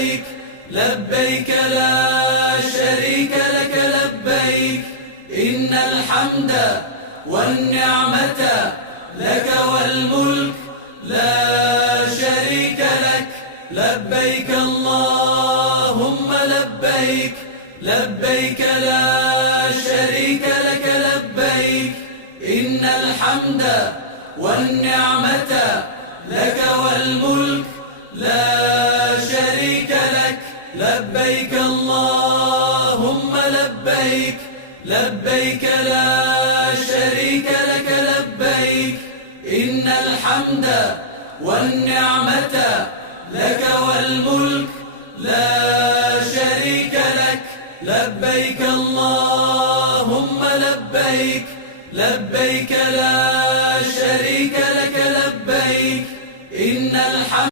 لبيك لبيك لا شريك لك لبيك إن الحمد والنعمة لك والملك لا شريك لك لبيك اللهم لبيك لبيك لا شريك لك لبيك إن الحمد والنعمة لك والملك لا شريك لك لبيك اللهم لبيك لبيك لا شريك لك لبيك إن الحمد والنعمة لك والملك لا شريك لك لبيك اللهم لبيك لبيك لا